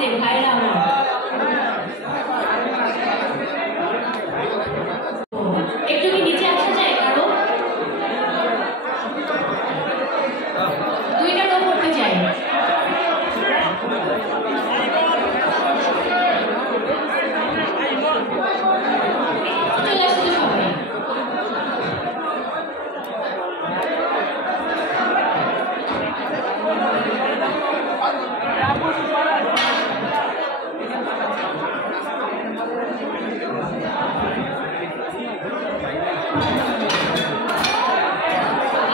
আস্তে ভাইরা আমার একটু কি নিচে আসা যায় কারো দুইটা রো করতে চাই চলে আসতে সবাই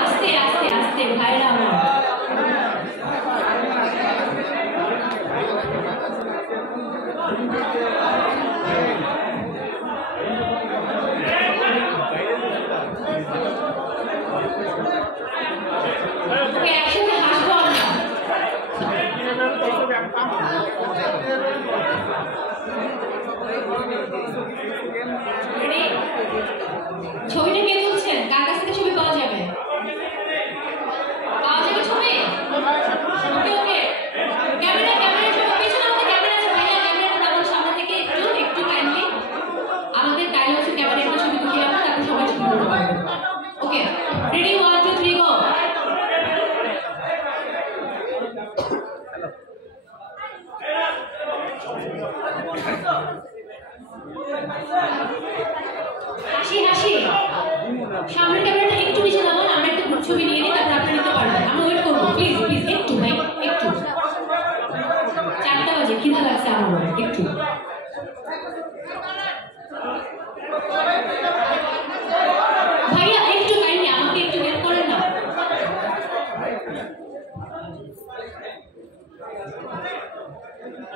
আস্তে আস্তে আস্তে ভাইরা আমার একসাথে হাসবো আমরা ছবিটা কে তুলছেন কার কাছ থেকে ছবি পাওয়া যাবে ছবি ওকে ওকে ক্যামেরা ক্যামেরা ছবি পিছনে আমাদের ক্যামেরা আছে ভাইয়া ক্যামেরাটা আমাদের সামনে থেকে একটু একটু কাইন্ডলি আমাদের কাইন্ডলি হচ্ছে ক্যামেরা একটা ছবি তুলে আমরা তারপর সবাই ছবি তুলতে পারবো ওকে রেডি 1 2 3 গো হাসি হাসি সামনের ক্যামেরাটা একটু নিচে নামান আমরা একটা গ্রুপ ছবি নিয়ে নিই তারপর আপনি নিতে পারবেন আমরা ওয়েট করবো প্লিজ প্লিজ একটু ভাই একটু 4টা বাজে খিদা লাগছে আমার একটু ভাইয়া একটু কাইন্ডলি আমাকে একটু হেল্প করেন না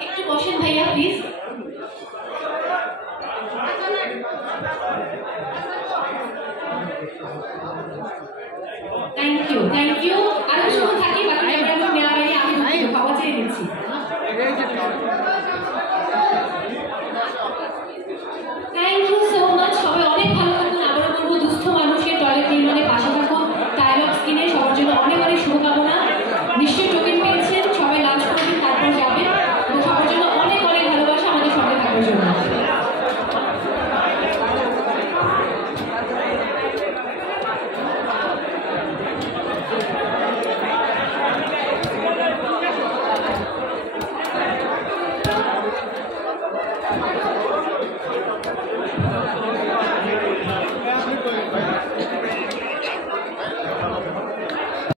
একটু বসেন ভাইয়া প্লিজ